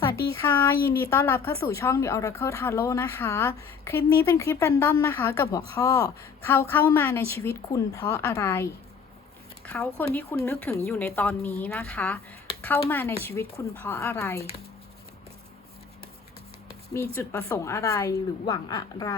สวัสดีค่ะ ยินดีต้อนรับเข้าสู่ช่อง The Oracle Tarot นะคะ คลิปนี้เป็นคลิป r รนดอมนะคะ กับหัวข้อ เขาเข้ามาในชีวิตคุณเพราะอะไร เขาคนที่คุณนึกถึงอยู่ในตอนนี้นะคะ เข้ามาในชีวิตคุณเพราะอะไร มีจุดประสงค์อะไรหรือหวังอะไร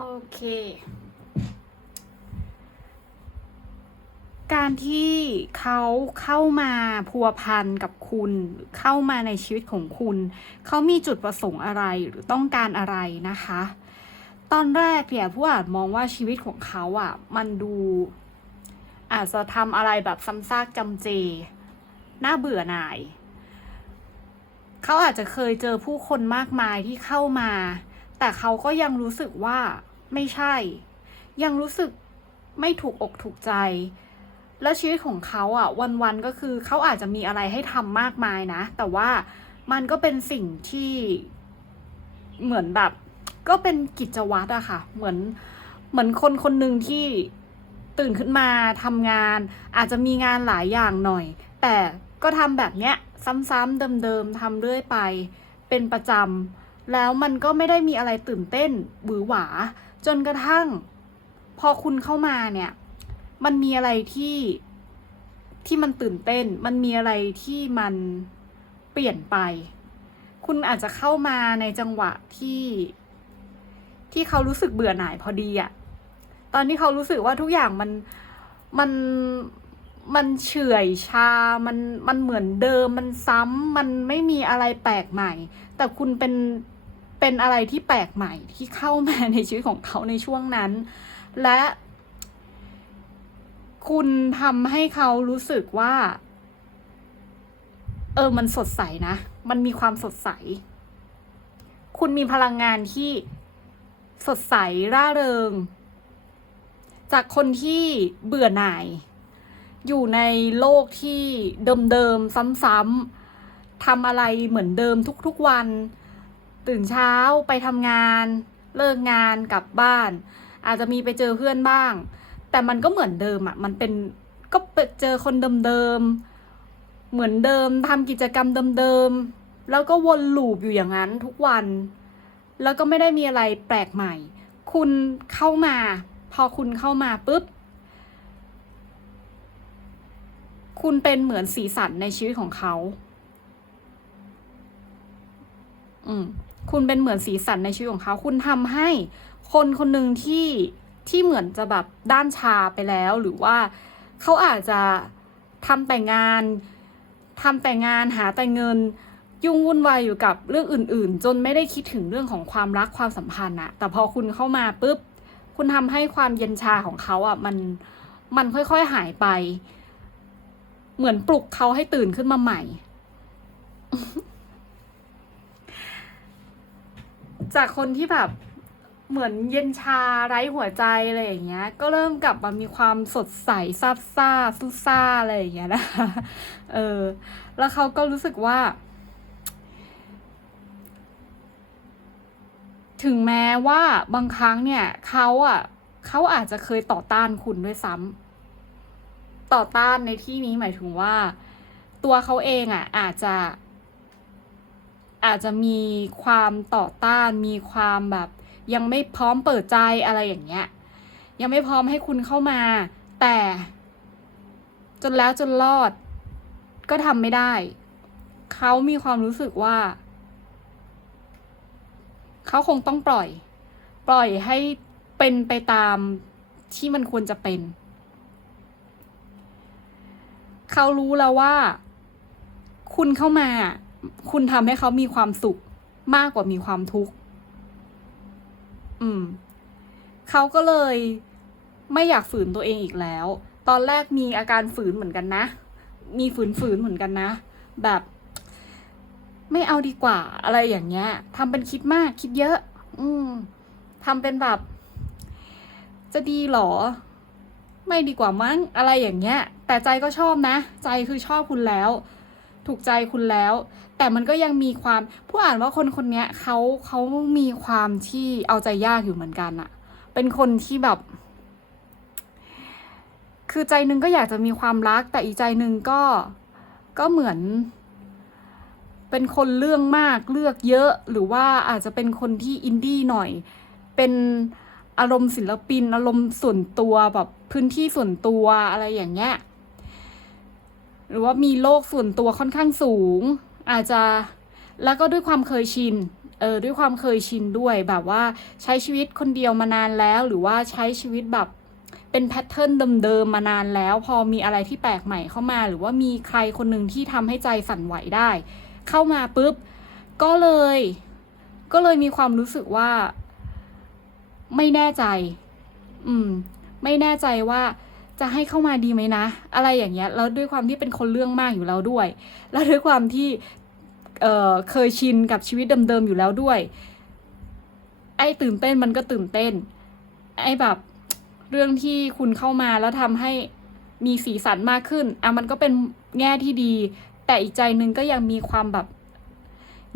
โอเค การที่เขาเข้ามาพัวพันกับคุณ เข้ามาในชีวิตของคุณ เขามีจุดประสงค์อะไรหรือต้องการอะไรนะคะ ตอนแรกเนี่ยผู้อาจมองว่าชีวิตของเขาอะ่ะ มันดูอาจจะทำอะไรแบบซ้ำซากจำเจ น่าเบื่อหน่าย เขาอาจจะเคยเจอผู้คนมากมายที่เข้ามา แต่เขาก็ยังรู้สึกว่า ไม่ใช่ ยังรู้สึกไม่ถูกอกถูกใจ แล้วชีวิตของเขาอะ วันๆก็คือเขาอาจจะมีอะไรให้ทำมากมายนะ แต่ว่ามันก็เป็นสิ่งที่เหมือนแบบ ก็เป็นกิจวัตรอะค่ะ เหมือนเหมือนคนคนหนึ่งที่ตื่นขึ้นมาทำงาน อาจจะมีงานหลายอย่างหน่อย แต่ก็ทำแบบเนี้ยซ้ำๆเดิมๆทำเรื่อยไป เป็นประจำ แล้วมันก็ไม่ได้มีอะไรตื่นเต้นหวือหวา จนกระทั่ง พอคุณเข้ามาเนี่ย มันมีอะไรที่ที่มันตื่นเต้น มันมีอะไรที่มันเปลี่ยนไป คุณอาจจะเข้ามาในจังหวะที่ที่เขารู้สึกเบื่อหน่ายพอดีอะตอนที่เขารู้สึกว่าทุกอย่างมันมันมันเฉื่อยชา มัน มันเหมือนเดิม มันซ้ำ มันไม่มีอะไรแปลกใหม่ แต่คุณเป็น เป็นอะไรที่แปลกใหม่ที่เข้ามาในชีวิตของเขาในช่วงนั้น และ คุณทำให้เขารู้สึกว่า เออมันสดใสนะ มันมีความสดใส คุณมีพลังงานที่สดใสร่าเริง จากคนที่เบื่อหน่าย อยู่ในโลกที่เดิมๆซ้ำๆทำอะไรเหมือนเดิมทุกๆวัน ตื่นเช้าไปทำงาน เลิกงานกลับบ้าน อาจจะมีไปเจอเพื่อนบ้าง แต่มันก็เหมือนเดิมอะ่ะมันเป็นก็ไปเจอคนเดิมๆเหมือนเดิมทำกิจกรรมเดิมๆแล้วก็วนลูปอยู่อย่างนั้นทุกวัน แล้วก็ไม่ได้มีอะไรแปลกใหม่ คุณเข้ามา พอคุณเข้ามาปุ๊บคุณเป็นเหมือนสีสันในชีวิตของเขา อืม คุณเป็นเหมือนสีสันในชีวิตของเขา คุณทำให้คนคนหนึ่งที่ที่เหมือนจะแบบด้านชาไปแล้ว หรือว่าเขาอาจจะทำแต่งานทำแต่งานหาแต่เงิน ยุ่งวุ่นวายอยู่กับเรื่องอื่น ๆ จนไม่ได้คิดถึงเรื่องของความรักความสัมพันธ์อะแต่พอคุณเข้ามาปุ๊บ คุณทำให้ความเย็นชาของเขาอะมันมันค่อยๆหายไป เหมือนปลุกเขาให้ตื่นขึ้นมาใหม่ จากคนที่แบบเหมือนเย็นชาไร้หัวใจอะไรอย่างเงี้ย ก็เริ่มกลับมามีความสดใสซาบซ่าซุซ่าอะไรอย่างเงี้ยนะคะเออ แล้วเขาก็รู้สึกว่า ถึงแม้ว่าบางครั้งเนี่ยเขาอะเขาอาจจะเคยต่อต้านคุณด้วยซ้ำต่อต้านในที่นี้หมายถึงว่า ตัวเขาเองอะ อาจจะ อาจจะมีความต่อต้าน มีความแบบ ยังไม่พร้อมเปิดใจอะไรอย่างเงี้ย ยังไม่พร้อมให้คุณเข้ามา แต่ จนแล้วจนรอด ก็ทำไม่ได้ เขามีความรู้สึกว่า เขาคงต้องปล่อย ปล่อยให้เป็นไปตามที่มันควรจะเป็น เขารู้แล้วว่า คุณเข้ามา คุณทำให้เขามีความสุขมากกว่ามีความทุกข์ อืม เขาก็เลยไม่อยากฝืนตัวเองอีกแล้ว ตอนแรกมีอาการฝืนเหมือนกันนะ มีฝืนๆเหมือนกันนะ แบบ ไม่เอาดีกว่า อะไรอย่างเงี้ยทำเป็นคิดมากคิดเยอะ อืมทำเป็นแบบ จะดีหรอ ไม่ดีกว่ามั้ง อะไรอย่างเงี้ย แต่ใจก็ชอบนะ ใจคือชอบคุณแล้ว ถูกใจคุณแล้ว แต่มันก็ยังมีความผู้อ่านว่าคนคนนี้เขาเขามีความที่เอาใจยากอยู่เหมือนกันอะเป็นคนที่แบบ คือใจนึงก็อยากจะมีความรัก แต่อีกใจนึงก็ก็เหมือน เป็นคนเรื่องมากเลือกเยอะ หรือว่าอาจจะเป็นคนที่อินดี้หน่อย เป็นอารมณ์ศิลปิน อารมณ์ส่วนตัวแบบพื้นที่ส่วนตัวอะไรอย่างเงี้ย หรือว่ามีโลกส่วนตัวค่อนข้างสูง อาจจะแล้วก็ด้วยความเคยชินเออด้วยความเคยชินด้วยแบบว่าใช้ชีวิตคนเดียวมานานแล้ว หรือว่าใช้ชีวิตแบบเป็นแพทเทิร์นเดิมๆมานานแล้ว พอมีอะไรที่แปลกใหม่เข้ามา หรือว่ามีใครคนหนึ่งที่ทำให้ใจสั่นไหวได้ เข้ามาปุ๊บ ก็เลย ก็เลยมีความรู้สึกว่า ไม่แน่ใจ อืม ไม่แน่ใจว่า จะให้เข้ามาดีไหมนะ อะไรอย่างเงี้ยแล้วด้วยความที่เป็นคนเรื่องมากอยู่แล้วด้วย แล้วด้วยความที่เอ่อเคยชินกับชีวิตเดิมๆอยู่แล้วด้วย ไอ้ตื่นเต้นมันก็ตื่นเต้น ไอ้แบบเรื่องที่คุณเข้ามาแล้วทำให้มีสีสันมากขึ้นอะมันก็เป็นแง่ที่ดี แต่อีกใจนึงก็ยังมีความแบบ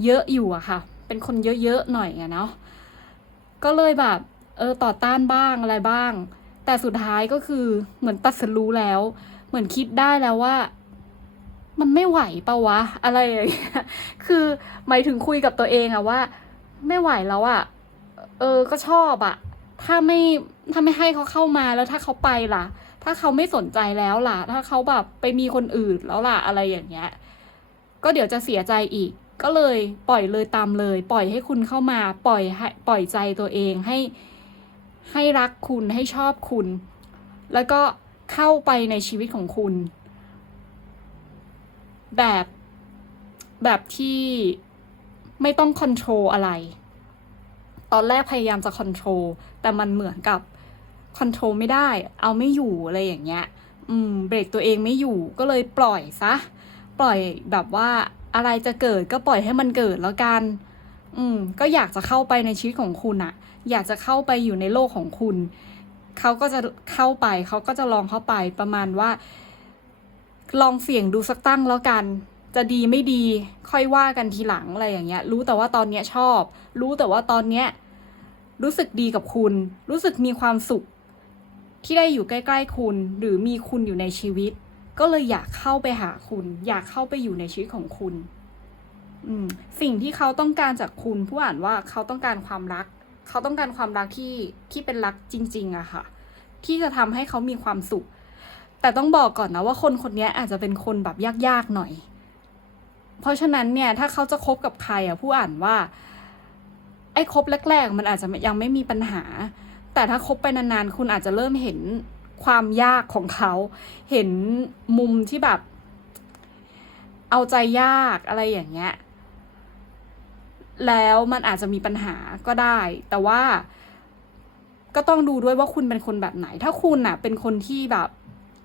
เยอะอยู่อะค่ะ เป็นคนเยอะๆหน่อยอะเนาะก็เลยแบบเออต่อต้านบ้างอะไรบ้าง แต่สุดท้ายก็คือเหมือนตัดสินรู้แล้ว เหมือนคิดได้แล้วว่า มันไม่ไหวปะวะ อะไรอย่างเงี้ยคือหมายถึงคุยกับตัวเองอะว่า ไม่ไหวแล้วอะเออก็ชอบอะถ้าไม่ถ้าไม่ให้เขาเข้ามาแล้วถ้าเขาไปล่ะ ถ้าเขาไม่สนใจแล้วล่ะ ถ้าเขาแบบไปมีคนอื่นแล้วล่ะอะไรอย่างเงี้ย ก็เดี๋ยวจะเสียใจอีก ก็เลยปล่อยเลยตามเลย ปล่อยให้คุณเข้ามา ปล่อยให้ปล่อยใจตัวเองให้ ให้รักคุณให้ชอบคุณ แล้วก็เข้าไปในชีวิตของคุณ แบบแบบที่ไม่ต้องคอนโทรลอะไร ตอนแรกพยายามจะคอนโทรลแต่มันเหมือนกับคอนโทรลไม่ได้ เอาไม่อยู่อะไรอย่างเงี้ย อืม เบรกตัวเองไม่อยู่ก็เลยปล่อยซะ ปล่อยแบบว่าอะไรจะเกิดก็ปล่อยให้มันเกิดแล้วกัน อืม ก็อยากจะเข้าไปในชีวิตของคุณอะ อยากจะเข้าไปอยู่ในโลกของคุณ เขาก็จะเข้าไป เขาก็จะลองเข้าไปประมาณว่า ลองเสี่ยงดูสักตั้งแล้วกัน จะดีไม่ดีค่อยว่ากันทีหลังอะไรอย่างเงี้ย รู้แต่ว่าตอนเนี้ยชอบ รู้แต่ว่าตอนเนี้ยรู้สึกดีกับคุณ รู้สึกมีความสุข ที่ได้อยู่ใกล้ ๆ คุณ หรือมีคุณอยู่ในชีวิต ก็เลยอยากเข้าไปหาคุณ อยากเข้าไปอยู่ในชีวิตของคุณ สิ่งที่เขาต้องการจากคุณผู้อ่านว่าเขาต้องการความรัก เขาต้องการความรักที่ที่เป็นรักจริง ๆอะค่ะ ที่จะทำให้เขามีความสุข แต่ต้องบอกก่อนนะว่าคนคนนี้อาจจะเป็นคนแบบยากๆหน่อย เพราะฉะนั้นเนี่ยถ้าเขาจะคบกับใครอะผู้อ่านว่า ไอ้คบแรกๆ มันอาจจะยังไม่มีปัญหา แต่ถ้าคบไปนานๆ คุณอาจจะเริ่มเห็นความยากของเขา เห็นมุมที่แบบ เอาใจยากอะไรอย่างเงี้ย แล้วมันอาจจะมีปัญหาก็ได้ แต่ว่าก็ต้องดูด้วยว่าคุณเป็นคนแบบไหน ถ้าคุณน่ะเป็นคนที่แบบ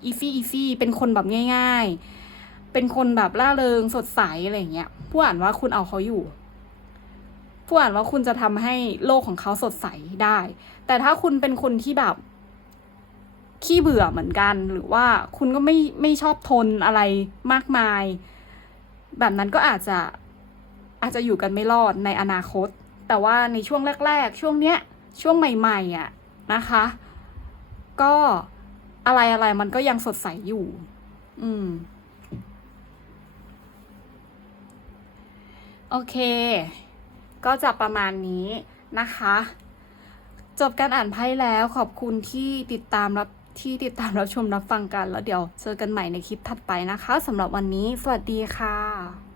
อีซี่อีซี่เป็นคนแบบง่าย ๆ เป็นคนแบบล่าเริงสดใสอะไรเงี้ยผู้อ่านว่าคุณเอาเขาอยู่ผู้อ่านว่าคุณจะทำให้โลกของเขาสดใสได้ แต่ถ้าคุณเป็นคนที่แบบขี้เบื่อเหมือนกัน หรือว่าคุณก็ไม่ไม่ชอบทนอะไรมากมาย แบบนั้นก็อาจจะ อาจจะอยู่กันไม่รอดในอนาคต แต่ว่าในช่วงแรก ๆ ช่วงเนี้ยช่วงใหม่ๆอะนะคะ ก็อะไรอะไรมันก็ยังสดใสอยู่ อืม โอเค ก็จะประมาณนี้นะคะ จบการอ่านไพ่แล้วขอบคุณที่ติดตามรับที่ติดตามรับชมรับฟังกันแล้วเดี๋ยวเจอกันใหม่ในคลิปถัดไปนะคะสำหรับวันนี้ สวัสดีค่ะ